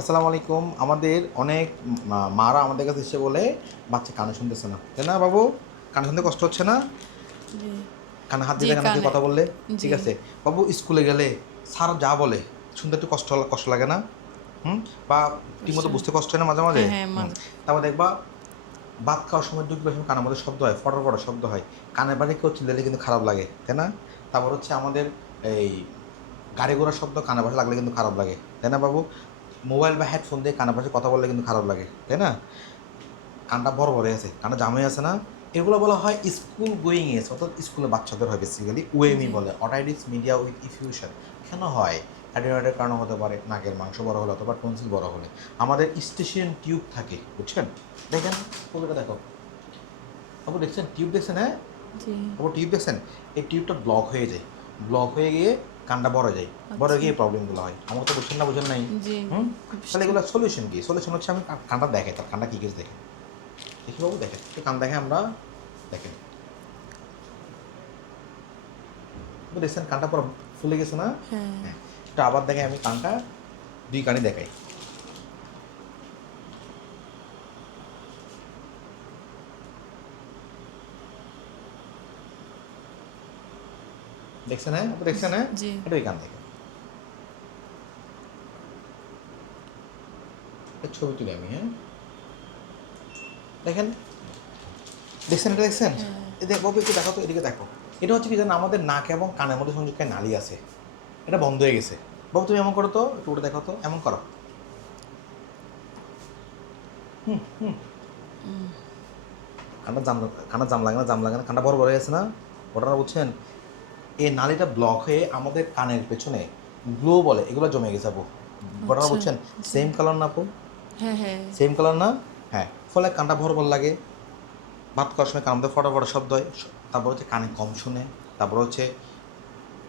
আসসালামু আলাইকুম। আমাদের অনেক মারা আমাদের কাছে এসে বলে বাচ্চা কানে শুনতেছে না। তাই না বাবু? কানে শুনতে কষ্ট হচ্ছে না? কানে হাত দিলে কানে কথা বললে? ঠিক আছে। বাবু স্কুলে গেলে স্যার যা বলে শুনতে একটু কষ্ট কষ্ট লাগে না? হুম? বা ঠিকমতো বুঝতে কষ্ট হয় না মাঝে মাঝে? হ্যাঁ, হ্যাঁ। তারপর দেখবা ভাত খাওয়ার সময় দুটো সময় কানের মধ্যে শব্দ হয় ফটো ফটো শব্দ হয়। কানের বাড়ি কেউ চিল্লালে কিন্তু খারাপ লাগে তাই না? তারপর হচ্ছে আমাদের এই গাড়ি ঘোড়ার শব্দ কানে পাশে লাগলে কিন্তু খারাপ লাগে তাই না বাবু? মোবাইল বা হেডফোন দিয়ে কানে পাশে কথা বললে কিন্তু খারাপ লাগে তাই না? কানটা বড় বড় আছে কানটা জামে আছে না? এগুলো বলা হয় স্কুল গোয়িং এস অর্থাৎ স্কুলে বাচ্চাদের হয় বেসিক্যালি ওএমই বলে অটাইটিস মিডিয়া উইথ ইফিউশন। কেন হয়? অ্যাডিনয়েডের কারণে হতে পারে নাকের মাংস বড় হলে অথবা টনসিল বড় হলে। আমাদের স্টেশন টিউব থাকে বুঝছেন? দেখেন কবিটা দেখো। আপু দেখছেন? টিউব দেখছেন হ্যাঁ? জি। আপু টিউব দেখছেন? এই টিউবটা ব্লক হয়ে যায়। ব্লক হয়ে গিয়ে কানটা বড় যায়। বড় গিয়ে প্রবলেমগুলো হয়। আমার তো বুঝছেন না বুঝেন নাই। হুম? তাহলে এগুলো সলিউশন কি? সলিউশন হচ্ছে আমি কানটা দেখে তার কানটা কি কিছু দেখে। দেখি বাবু দেখে তো কান দেখে আমরা দেখে দেখছেন কানটা পুরো ফুলে গেছে না? হ্যাঁ। হ্যাঁ। এটা আবার দেখে আমি কানটা দুই কানে দেখাই। দেখছেন হ্যাঁ? দেখছেন হ্যাঁ? এটা ওই থেকে। ছবি তুলি আমি হ্যাঁ? দেখেন। দেখছেন এটা দেখছেন? হ্যাঁ। বাবু একটু দেখো তো এদিকে দেখো। এটা হচ্ছে কি জানো আমাদের নাক এবং কানের মধ্যে সংযোগকারী নালী আছে। এটা বন্ধ হয়ে গেছে। বাবু তুমি এমন করো তো একটু ওটা দেখো তো এমন করো। হুম হুম। কানটা জাম কানটা জাম লাগে না জাম লাগে না কানটা বড় বড় হয়ে গেছে না? ওটা বুঝছেন? এই নালীটা ব্লক হয়ে আমাদের কানের পেছনে গ্লো বলে এগুলো জমে গেছে আপু। ওটা আচ্ছা। বুঝছেন সেম কালার না আপু? হ্যাঁ হ্যাঁ। সেম কালার না? হ্যাঁ ফলে কানটা ভর ভর লাগে। ভাত করার সময় কান মধ্যে ফটো ফটো শব্দ হয়। তারপর হচ্ছে কানে কম শুনে তারপর হচ্ছে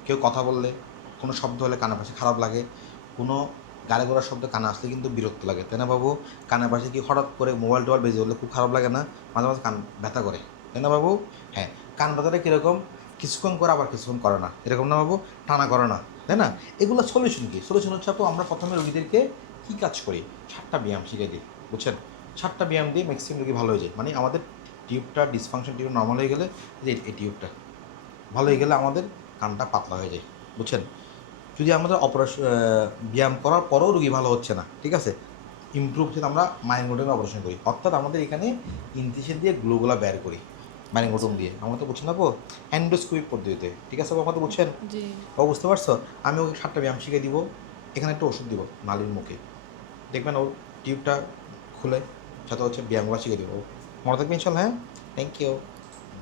কেউ কথা বললে কোনো শব্দ হলে কানের পাশে খারাপ লাগে। কোনো গালে ঘোড়ার শব্দ কানে আসলে কিন্তু বিরক্ত লাগে তাই না বাবু? কানের পাশে কি হঠাৎ করে মোবাইল টোবাইল বেজে উঠলে খুব খারাপ লাগে না? মাঝে মাঝে কান ব্যথা করে তাই না বাবু? হ্যাঁ কান ব্যথাটা কীরকম? কিছুক্ষণ করে আবার কিছুক্ষণ করে না। এরকম না বাবু, টানা করে না, তাই না? এগুলো সলিউশন কি? সলিউশন হচ্ছে আপু, আমরা প্রথমে রোগীদেরকে কী কাজ করি? সাতটা ব্যায়াম শিখে দিই, বুঝছেন? সাতটা ব্যায়াম দিয়ে ম্যাক্সিমাম রোগী ভালো হয়ে যায়। মানে আমাদের টিউবটা ডিসফাংশন টিউব নর্মাল হয়ে গেলে, এই টিউবটা ভালো হয়ে গেলে আমাদের কানটা পাতলা হয়ে যায়, বুঝছেন? যদি আমাদের অপারেশন ব্যায়াম করার পরেও রুগী ভালো হচ্ছে না, ঠিক আছে? ইমপ্রুভ হচ্ছে আমরা মাইনোডেমে অপারেশন করি, অর্থাৎ আমাদের এখানে ইনসিশন দিয়ে গ্লোগুলা বের করি। মাইনোডোম দিয়ে আমরা তো বুঝছেন না পো অ্যান্ডোস্কোপিক পদ্ধতিতে। ঠিক আছে আপু তো বুঝছেন? জি। ও বুঝতে পারছ? আমি ওকে সাতটা ব্যায়াম শিখে দিব। এখানে একটা ওষুধ দিব নালির মুখে। দেখবেন ওর টিউবটা খুলে সাথে হচ্ছে ব্যায়ামগুলো শিখে দেবো। মনে থাকবে ইনশাল্লাহ হ্যাঁ? Thank you